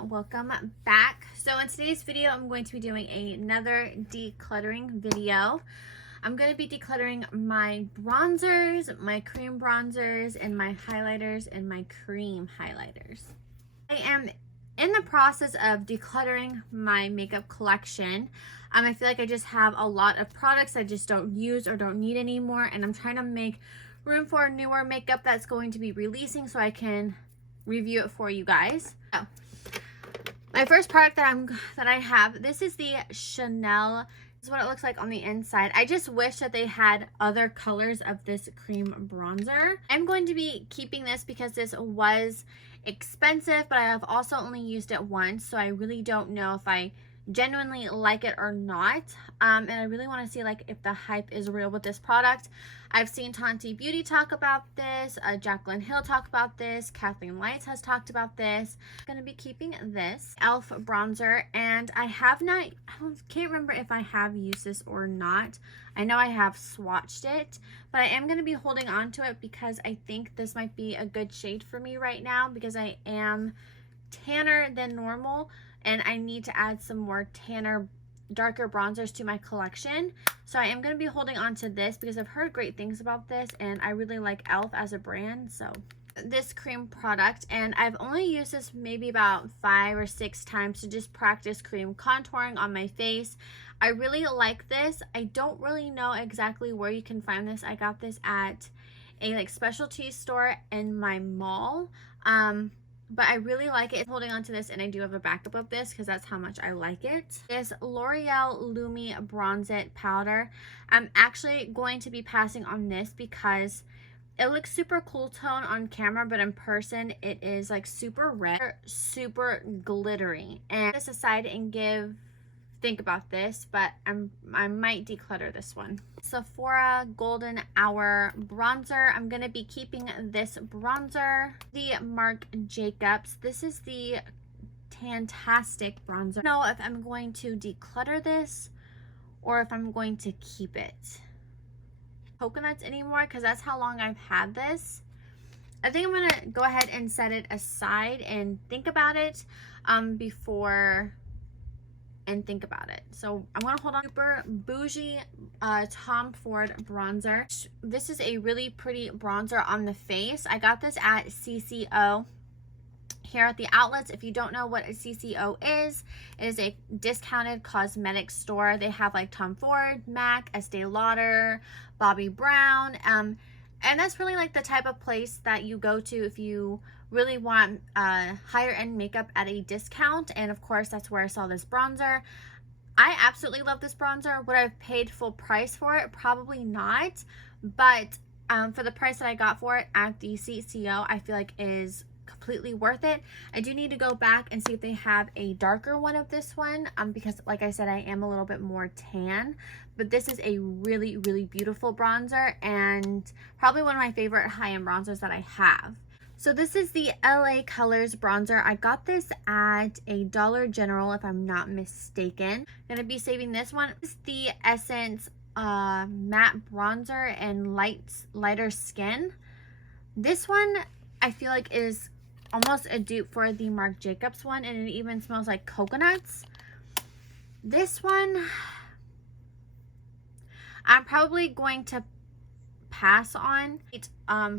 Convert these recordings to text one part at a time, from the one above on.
everyone, welcome back. So in today's video I'm going to be doing another decluttering video. I'm going to be decluttering my bronzers, my cream bronzers, and my highlighters and my cream highlighters. I am in the process of decluttering my makeup collection. I feel like I just have a lot of products I just don't use or don't need anymore, and I'm trying to make room for newer makeup that's going to be releasing so I can review it for you guys. So, my first product that I have, this is the Chanel. This is what it looks like on the inside. I just wish that they had other colors of this cream bronzer. I'm going to be keeping this because this was expensive, but I have also only used it once, so I really don't know if I genuinely like it or not. And I really want to see like if the hype is real with this product. I've seen Tanti Beauty talk about this, Jaclyn Hill talk about this, Kathleen Lights has talked about this. I'm going to be keeping this e.l.f. bronzer, and I can't remember if I have used this or not. I know I have swatched it, but I am going to be holding on to it because I think this might be a good shade for me right now because I am tanner than normal and I need to add some more tanner, darker bronzers to my collection. So I am going to be holding on to this because I've heard great things about this and I really like e.l.f. as a brand. So this cream product, and I've only used this maybe about 5 or 6 times to just practice cream contouring on my face. I really like this. I don't really know exactly where you can find this. I got this at a specialty store in my mall. But I really like it. Holding on to this, and I do have a backup of this because that's how much I like it. This L'Oreal Lumi Bronze It Powder. I'm actually going to be passing on this because it looks super cool tone on camera, but in person it is like super red, super glittery. And this aside and think about this, but I might declutter this one. Sephora Golden Hour bronzer. I'm gonna be keeping this bronzer. The Marc Jacobs. This is the Tan-tastic bronzer. I don't know if I'm going to declutter this or if I'm going to keep it. Coconuts anymore because that's how long I've had this. I think I'm gonna go ahead and set it aside and think about it think about it. So I'm gonna hold on. Super bougie Tom Ford bronzer. This is a really pretty bronzer on the face. I got this at CCO here at the outlets. If you don't know what a CCO is, it is a discounted cosmetic store. They have like Tom Ford, MAC, Estee Lauder, Bobbi Brown, and that's really like the type of place that you go to if you really want higher end makeup at a discount. And of course that's where I saw this bronzer. I absolutely love this bronzer. Would I have paid full price for it? Probably not, but for the price that I got for it at the CCO, I feel like is completely worth it. I do need to go back and see if they have a darker one of this one because like I said, I am a little bit more tan, but this is a really beautiful bronzer and probably one of my favorite high-end bronzers that I have. So this is the LA Colors bronzer. I got this at a Dollar General if I'm not mistaken. I'm gonna be saving this one. This is the Essence matte bronzer and lighter skin. This one I feel like is almost a dupe for the Marc Jacobs one, and it even smells like coconuts. This one I'm probably going to pass on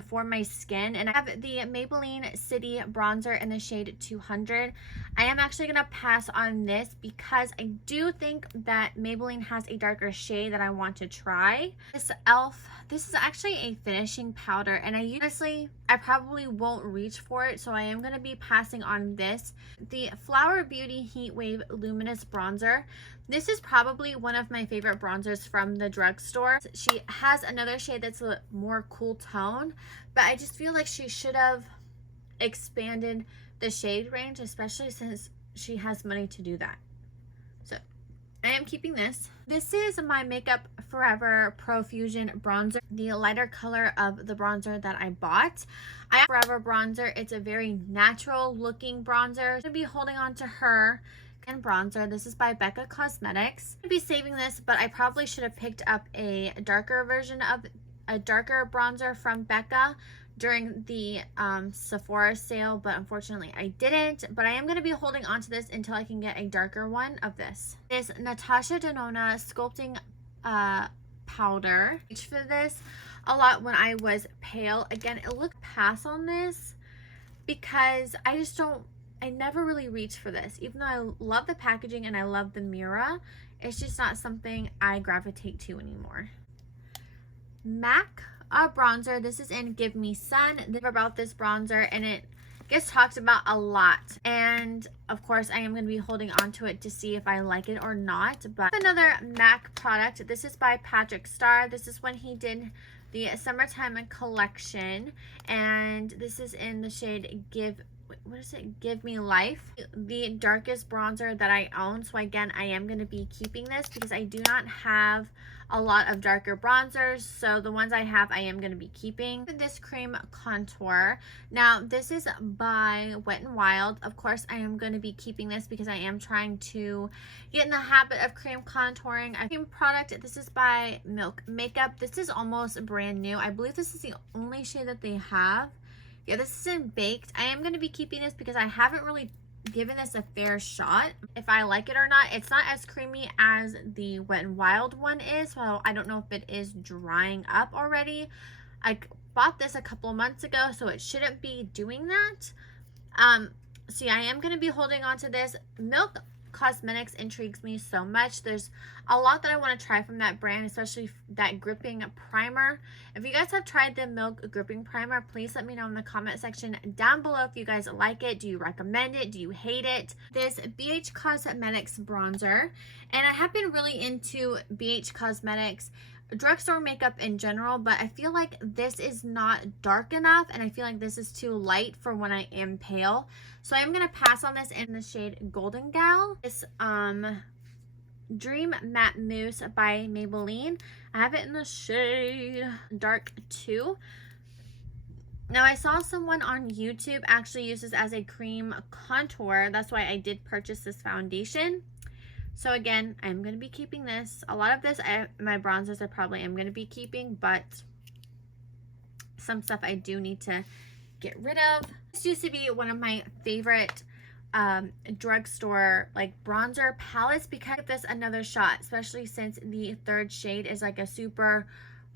for my skin. And I have the Maybelline City bronzer in the shade 200. I am actually gonna pass on this because I do think that Maybelline has a darker shade that I want to try. This e.l.f. This is actually a finishing powder, and I probably won't reach for it, so I am going to be passing on this. The Flower Beauty Heat Wave Luminous Bronzer. This is probably one of my favorite bronzers from the drugstore. She has another shade that's a more cool tone, but I just feel like she should have expanded the shade range, especially since she has money to do that. So I am keeping this. This is my Makeup Forever Pro Fusion bronzer, the lighter color of the bronzer that I bought. I have Forever bronzer. It's a very natural looking bronzer. I'm gonna be holding on to her and bronzer. This is by Becca Cosmetics. I'm gonna be saving this, but I probably should have picked up a darker version of a darker bronzer from Becca during the Sephora sale, but unfortunately I didn't. But I am going to be holding on to this until I can get a darker one of this. This Natasha Denona sculpting powder. I reached for this a lot when I was pale. Again, it looked pass on this because I never really reached for this. Even though I love the packaging and I love the mirror, it's just not something I gravitate to anymore. MAC bronzer. This is in Give Me Sun. About this bronzer, and it gets talked about a lot. And of course, I am going to be holding on to it to see if I like it or not. But another MAC product. This is by Patrick Starr. This is when he did the summertime collection, and this is in the shade Give Me Life, the darkest bronzer that I own. So again, I am going to be keeping this because I do not have a lot of darker bronzers, so the ones I have I am going to be keeping. This cream contour, now this is by Wet n Wild. Of course, I am going to be keeping this because I am trying to get in the habit of cream contouring. A cream product, this is by Milk Makeup. This is almost brand new. I believe this is the only shade that they have. Yeah, this is in Baked. I am going to be keeping this because I haven't really given this a fair shot if I like it or not. It's not as creamy as the Wet n Wild one is, so I don't know if it is drying up already. I bought this a couple of months ago, so it shouldn't be doing that. So yeah, I am going to be holding on to this. Milk Cosmetics intrigues me so much. There's a lot that I want to try from that brand, especially that gripping primer. If you guys have tried the Milk gripping primer, please let me know in the comment section down below if you guys like it. Do you recommend it? Do you hate it? This BH Cosmetics bronzer, and I have been really into BH Cosmetics drugstore makeup in general, but I feel like this is not dark enough, and I feel like this is too light for when I am pale. So I'm gonna pass on this in the shade Golden Gal. This Dream Matte Mousse by Maybelline. I have it in the shade Dark 2. Now, I saw someone on YouTube actually use this as a cream contour. That's why I did purchase this foundation. So again, I'm going to be keeping this. A lot of this, my bronzers I probably am going to be keeping, but some stuff I do need to get rid of. This used to be one of my favorite drugstore like bronzer palettes because of this another shot, especially since the third shade is like a super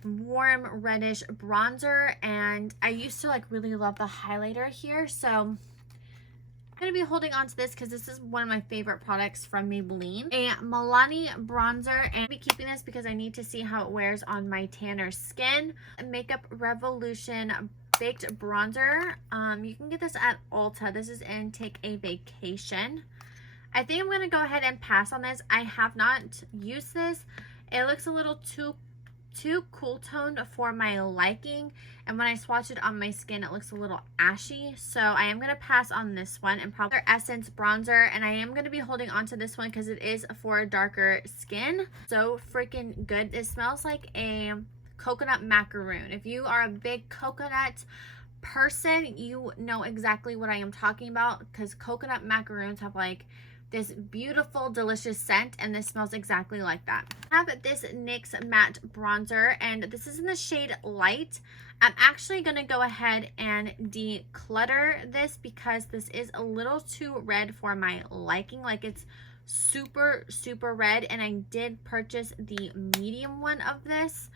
warm reddish bronzer, and I used to like really love the highlighter here. So I'm going to be holding on to this because this is one of my favorite products from Maybelline. A Milani bronzer, and I'll be keeping this because I need to see how it wears on my tanner skin. Makeup Revolution Baked bronzer. You can get this at Ulta. This is in Take a Vacation. I think I'm going to go ahead and pass on this. I have not used this. It looks a little too cool toned for my liking, and when I swatch it on my skin it looks a little ashy, so I am going to pass on this one. And probably Essence bronzer, and I am going to be holding on to this one because it is for darker skin. So freaking good. It smells like a coconut macaroon. If you are a big coconut person, you know exactly what I am talking about, because coconut macaroons have like this beautiful delicious scent, and this smells exactly like that. I have this NYX matte bronzer, and this is in the shade Light. I'm actually going to go ahead and declutter this because this is a little too red for my liking. Like, it's super red, and I did purchase the medium one of this.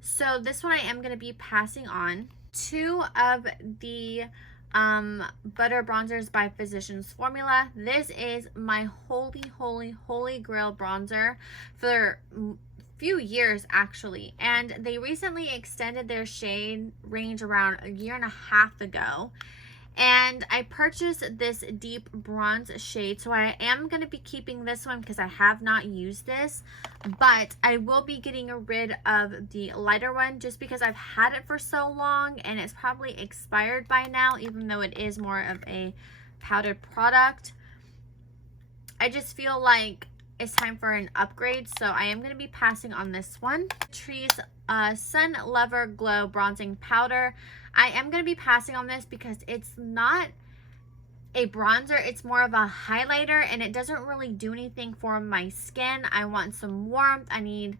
So this one I am going to be passing on. Two of the butter bronzers by Physicians Formula. This is my holy grail bronzer for a few years actually, and they recently extended their shade range around a year and a half ago, and I purchased this deep bronze shade. So I am going to be keeping this one because I have not used this, but I will be getting rid of the lighter one just because I've had it for so long and it's probably expired by now, even though it is more of a powdered product. I just feel like it's time for an upgrade, so I am going to be passing on this one. Catrice Sun Lover Glow Bronzing Powder. I am going to be passing on this because it's not a bronzer, it's more of a highlighter, and it doesn't really do anything for my skin. I want some warmth. I need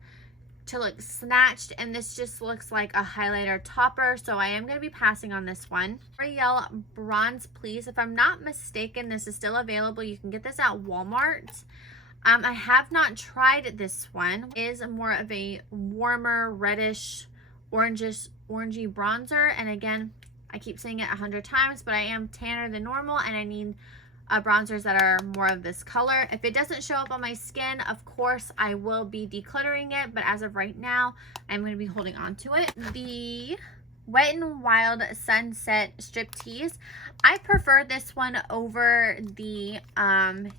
to look snatched, and this just looks like a highlighter topper, so I am going to be passing on this one. e.l.f. Bronze Please. If I'm not mistaken, this is still available. You can get this at Walmart. I have not tried this one. It is more of a warmer reddish orangey bronzer, and again, I keep saying it 100 times, but I am tanner than normal and I need bronzers that are more of this color. If it doesn't show up on my skin, of course I will be decluttering it, but as of right now I'm going to be holding on to it. The Wet n Wild Sunset Striptease. I prefer this one over the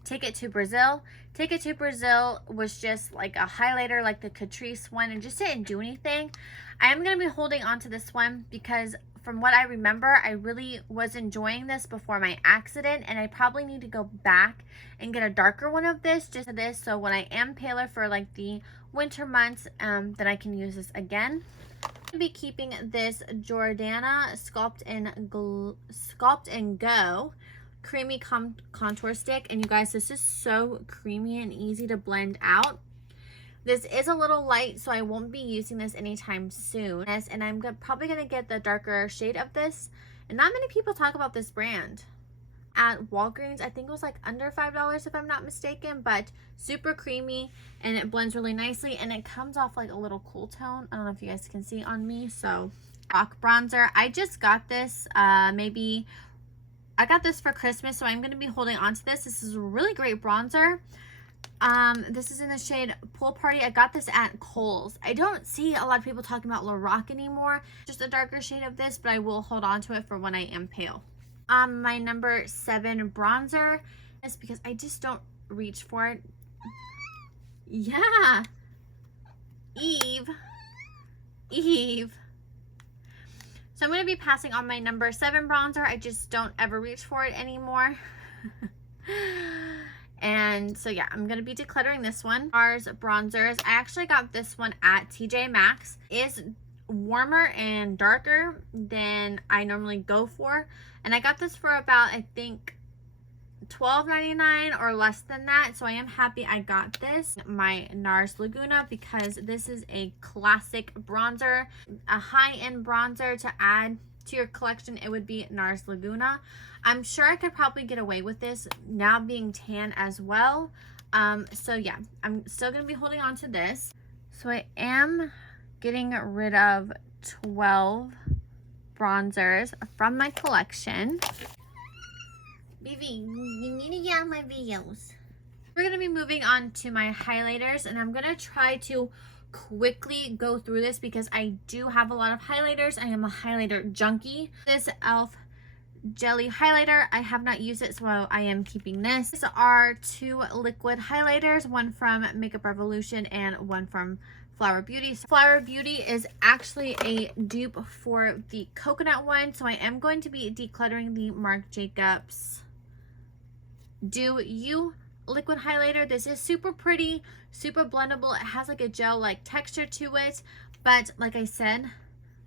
Take It to Brazil. Take It to Brazil was just like a highlighter like the Catrice one and just didn't do anything. I am going to be holding on to this one because from what I remember, I really was enjoying this before my accident, and I probably need to go back and get a darker one of this, just this, so when I am paler for like the winter months, then I can use this again. I'm going to be keeping this Jordana Sculpt and Go Creamy Contour Stick, and you guys, this is so creamy and easy to blend out. This is a little light, so I won't be using this anytime soon. And I'm probably going to get the darker shade of this. And not many people talk about this brand. At Walgreens, I think it was like under $5 if I'm not mistaken. But super creamy, and it blends really nicely. And it comes off like a little cool tone. I don't know if you guys can see on me. So, Rock Bronzer. I just got this I got this for Christmas, so I'm going to be holding on to this. This is a really great bronzer. This is in the shade Pool Party. I got this at Kohl's. I don't see a lot of people talking about Lorac anymore. Just a darker shade of this, but I will hold on to it for when I am pale. My number 7 bronzer is because I just don't reach for it. Yeah. Eve. So I'm going to be passing on my number 7 bronzer. I just don't ever reach for it anymore. And so yeah, I'm going to be decluttering this one. Ours bronzers. I actually got this one at TJ Maxx. It's warmer and darker than I normally go for. And I got this for about, I think, $12.99 or less than that. So I am happy I got this. My NARS Laguna, because this is a classic bronzer. A high-end bronzer to add to your collection, it would be NARS Laguna. I'm sure I could probably get away with this now being tan as well. So yeah, I'm still going to be holding on to this. So I am getting rid of 12 bronzers from my collection. Baby, you need to get on my videos. We're going to be moving on to my highlighters, and I'm going to try to quickly go through this because I do have a lot of highlighters. I am a highlighter junkie. This e.l.f. jelly highlighter, I have not used it, so I am keeping this. These are 2 liquid highlighters, one from Makeup Revolution and one from Flower Beauty. So Flower Beauty is actually a dupe for the coconut one, so I am going to be decluttering the Marc Jacobs Do You liquid highlighter. This is super pretty, super blendable. It has like a gel-like texture to it, but like I said,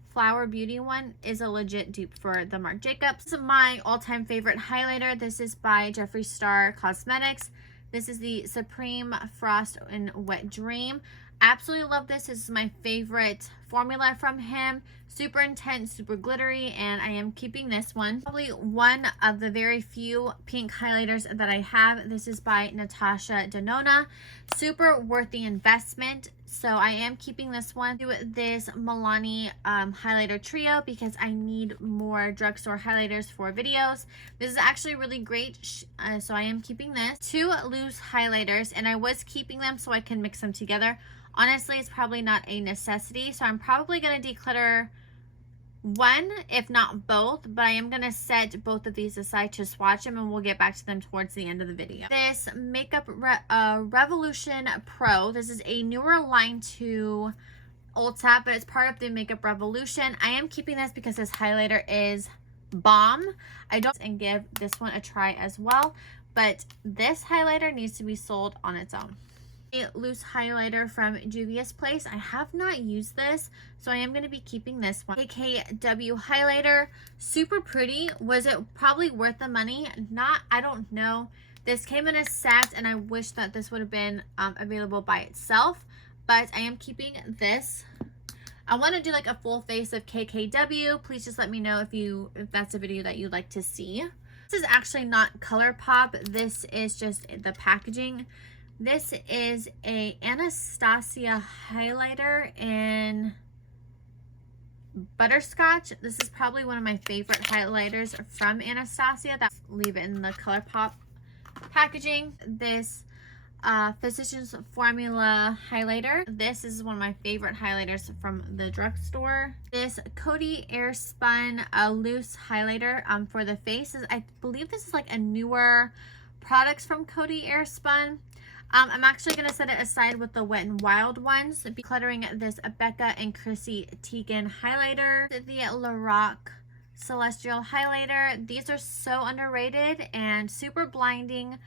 Flower Beauty one is a legit dupe for the Marc Jacobs. This is my all-time favorite highlighter. This is by Jeffree Star Cosmetics. This is the Supreme Frost and Wet Dream. Absolutely love this. This is my favorite formula from him. Super intense, super glittery, and I am keeping this one. Probably one of the very few pink highlighters that I have. This is by Natasha Denona. Super worth the investment. So I am keeping this one. Do this Milani highlighter trio because I need more drugstore highlighters for videos. This is actually really great, so I am keeping this. 2 loose highlighters, and I was keeping them so I can mix them together. Honestly, it's probably not a necessity, so I'm probably going to declutter one, if not both, but I am going to set both of these aside to swatch them, and we'll get back to them towards the end of the video. This Makeup Revolution Pro, this is a newer line to Ulta, but it's part of the Makeup Revolution. I am keeping this because this highlighter is bomb. I don't and give this one a try as well, but this highlighter needs to be sold on its own. A loose highlighter from Juvia's Place. I have not used this, so I am going to be keeping this one. AKW highlighter, super pretty. Was it probably worth the money? Not, I don't know. This came in a set, and I wish that this would have been available by itself, but I am keeping this. I want to do like a full face of KKW. Please just let me know if that's a video that you'd like to see. This is actually not ColourPop. This is just the packaging. This is a Anastasia highlighter in butterscotch. This is probably one of my favorite highlighters from Anastasia. Leave it in the ColourPop packaging. This Physicians Formula highlighter. This is one of my favorite highlighters from the drugstore. This Coty Airspun loose highlighter for the face. I believe this is like a newer products from Coty Airspun. I'm actually going to set it aside with the Wet n Wild ones. Decluttering this Becca and Chrissy Teigen highlighter. The Lorac Celestial highlighter. These are so underrated and super blinding.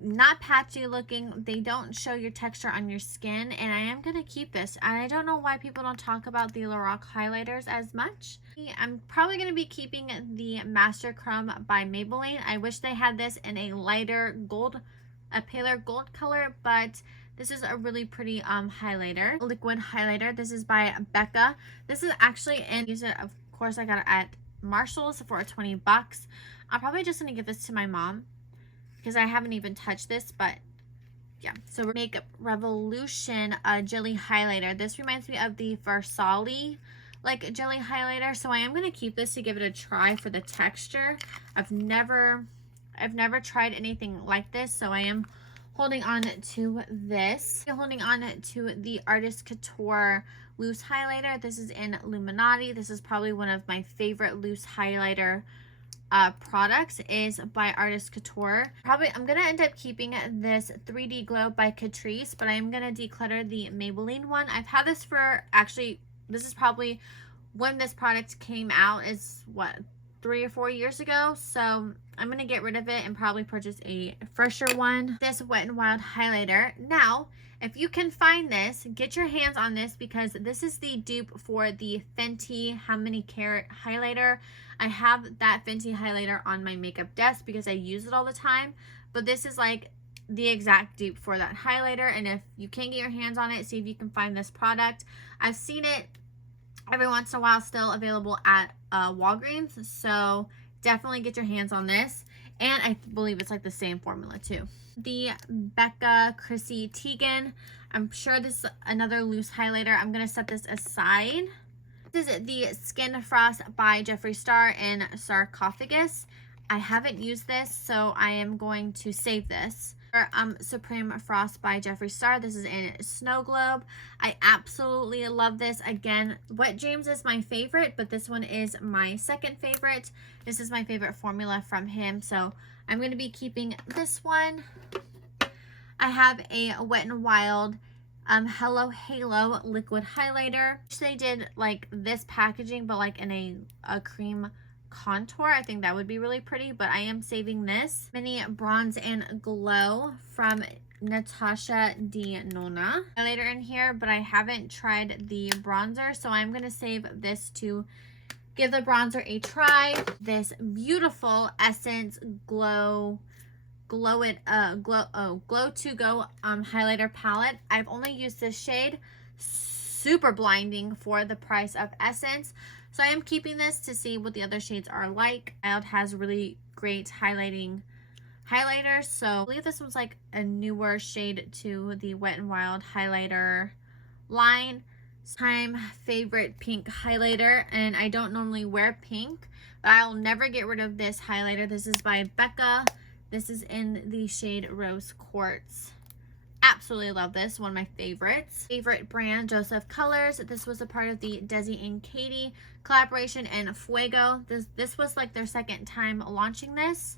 Not patchy looking. They don't show your texture on your skin, and I am going to keep this. I don't know why people don't talk about the Lorac highlighters as much. I'm probably going to be keeping the Master Chrome by Maybelline. I wish they had this in a lighter gold, a paler gold color, but this is a really pretty highlighter, liquid highlighter. This is by Becca. This is actually in, of course I got it at Marshall's for 20 bucks. I'm probably just going to give this to my mom because I haven't even touched this, but yeah. So Makeup Revolution jelly highlighter. This reminds me of the Versali like jelly highlighter, so I am going to keep this to give it a try for the texture. I've never tried anything like this, so I am holding on to this. I'm holding on to the Artist Couture loose highlighter. This is in Illuminati. This is probably one of my favorite loose highlighter products, is by Artist Couture. I'm gonna end up keeping this 3D Glow by Catrice, but I am gonna declutter the Maybelline one. I've had this for, actually, this is probably when this product came out, is what, 3 or 4 years ago, so I'm gonna get rid of it and probably purchase a fresher one. This Wet n Wild highlighter. Now, if you can find this, get your hands on this, because this is the dupe for the Fenty How Many Carat highlighter. I have that Fenty highlighter on my makeup desk because I use it all the time, but this is like the exact dupe for that highlighter. And if you can't get your hands on it, see if you can find this product. I've seen it every once in a while still available at Walgreens, so definitely get your hands on this. And I believe it's like the same formula too. The Becca Chrissy Teigen. I'm sure this is another loose highlighter. I'm going to set this aside. This is the Skin Frost by Jeffree Star in Sarcophagus. I haven't used this, so I am going to save this. Supreme Frost by Jeffree Star. This is in Snow Globe. I absolutely love this. Again, Wet Dreams is my favorite, but this one is my second favorite. This is my favorite formula from him, so I'm going to be keeping this one. I have a Wet n Wild Hello Halo liquid highlighter. They did like this packaging, but like in a cream contour. I think that would be really pretty, but I am saving this. Mini Bronze and Glow from Natasha Denona highlighter in here, but I haven't tried the bronzer, so I'm going to save this to give the bronzer a try. This beautiful Essence Glow to Go highlighter palette. I've only used this shade. Super blinding for the price of Essence. So I am keeping this to see what the other shades are like. e.l.f. has really great highlighters, so I believe this was like a newer shade to the Wet n Wild highlighter line. Time favorite pink highlighter, and I don't normally wear pink, but I'll never get rid of this highlighter. This is by Becca. This is in the shade Rose Quartz. Absolutely love this. One of my favorites. Favorite brand, Joseph Colors. This was a part of the Desi and Katie collaboration and Fuego. This was like their second time launching this.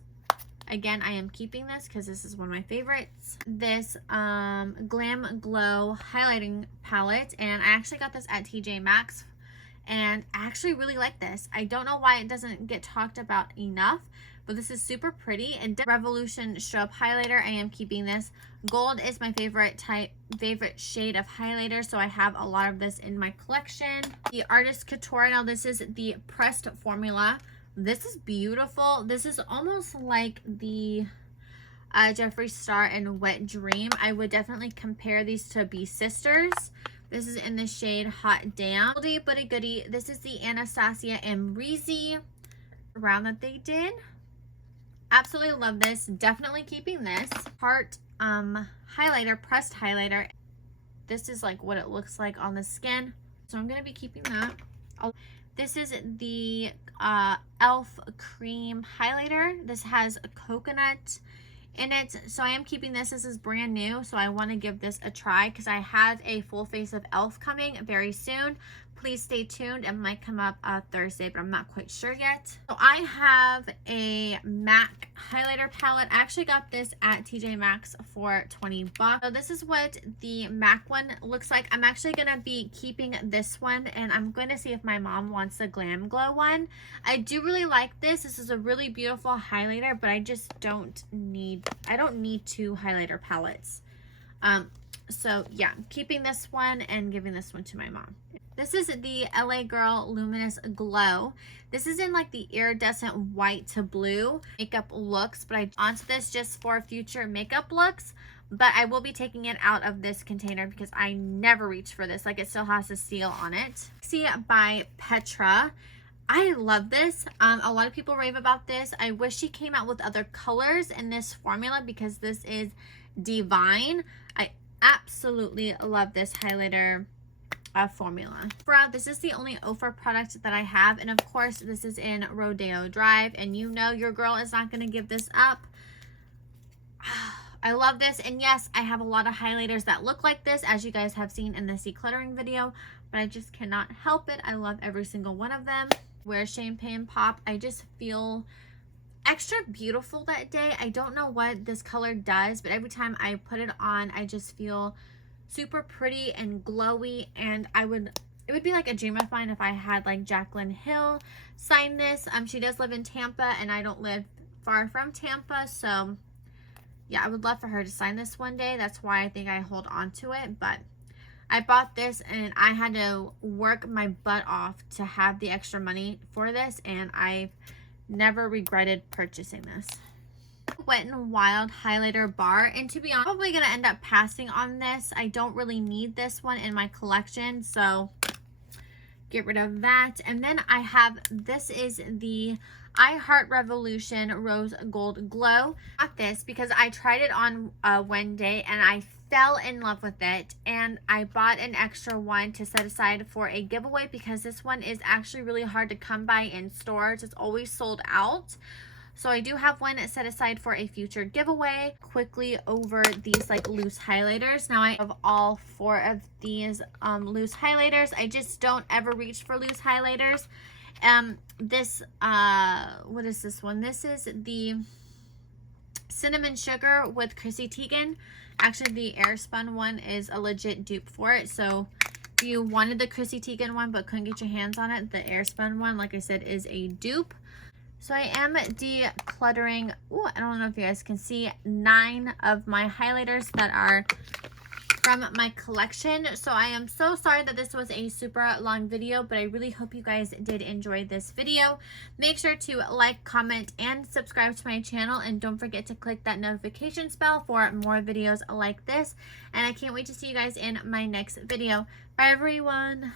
Again, I am keeping this because this is one of my favorites. This Glam Glow highlighting palette, and I actually got this at TJ Maxx, and I actually really like this. I don't know why it doesn't get talked about enough, but this is super pretty. And Revolution Show Up highlighter, I am keeping this. Gold is my favorite shade of highlighter, so I have a lot of this in my collection. The Artist Couture, now this is the pressed formula. This is beautiful. This is almost like the Jeffree Star and Wet Dream. I would definitely compare these to be sisters. This is in the shade Hot Damn. Goodie but a goodie. This is the Anastasia and Reezy round that they did. Absolutely love this. Definitely keeping this. Heart highlighter, pressed highlighter. This is like what it looks like on the skin. So I'm going to be keeping that. This is the e.l.f. cream highlighter. This has a coconut in it. So I am keeping this. This is brand new. So I want to give this a try because I have a full face of e.l.f. coming very soon. Please stay tuned. It might come up Thursday, but I'm not quite sure yet. So I have a MAC highlighter palette. I actually got this at TJ Maxx for 20 bucks. So this is what the MAC one looks like. I'm actually going to be keeping this one, and I'm going to see if my mom wants the Glam Glow one. I do really like this. This is a really beautiful highlighter, but I just don't need two highlighter palettes. So yeah, I'm keeping this one and giving this one to my mom. This is the LA Girl Luminous Glow. This is in like the iridescent white to blue makeup looks, but I onto this just for future makeup looks. But I will be taking it out of this container because I never reach for this. Like, it still has the seal on it. See, by Petra. I love this. A lot of people rave about this. I wish she came out with other colors in this formula because this is divine. I absolutely love this highlighter formula. This is the only Ofra product that I have, and of course this is in Rodeo Drive, and you know your girl is not going to give this up. I love this, and yes, I have a lot of highlighters that look like this, as you guys have seen in the decluttering video, but I just cannot help it. I love every single one of them. Wear Champagne Pop. I just feel extra beautiful that day. I don't know what this color does, but every time I put it on, I just feel super pretty and glowy, and it would be like a dream of mine if I had like Jaclyn Hill sign this. She does live in Tampa, and I don't live far from Tampa, so yeah, I would love for her to sign this one day. That's why I think I hold on to it. But I bought this, and I had to work my butt off to have the extra money for this, and I've never regretted purchasing this. Wet n Wild highlighter bar, and to be honest, I'm probably gonna end up passing on this. I don't really need this one in my collection, so get rid of that. And then I have, this is the I Heart Revolution Rose Gold Glow. I got this because I tried it on one day and I fell in love with it, and I bought an extra one to set aside for a giveaway because this one is actually really hard to come by in stores. It's always sold out. So I do have one set aside for a future giveaway. Quickly over these like loose highlighters. Now I have all 4 of these loose highlighters. I just don't ever reach for loose highlighters. What is this one? This is the Cinnamon Sugar with Chrissy Teigen. Actually, the Airspun one is a legit dupe for it. So if you wanted the Chrissy Teigen one but couldn't get your hands on it, the Airspun one, like I said, is a dupe. So I am decluttering, I don't know if you guys can see, 9 of my highlighters that are from my collection. So I am so sorry that this was a super long video, but I really hope you guys did enjoy this video. Make sure to like, comment, and subscribe to my channel, and don't forget to click that notification bell for more videos like this. And I can't wait to see you guys in my next video. Bye everyone.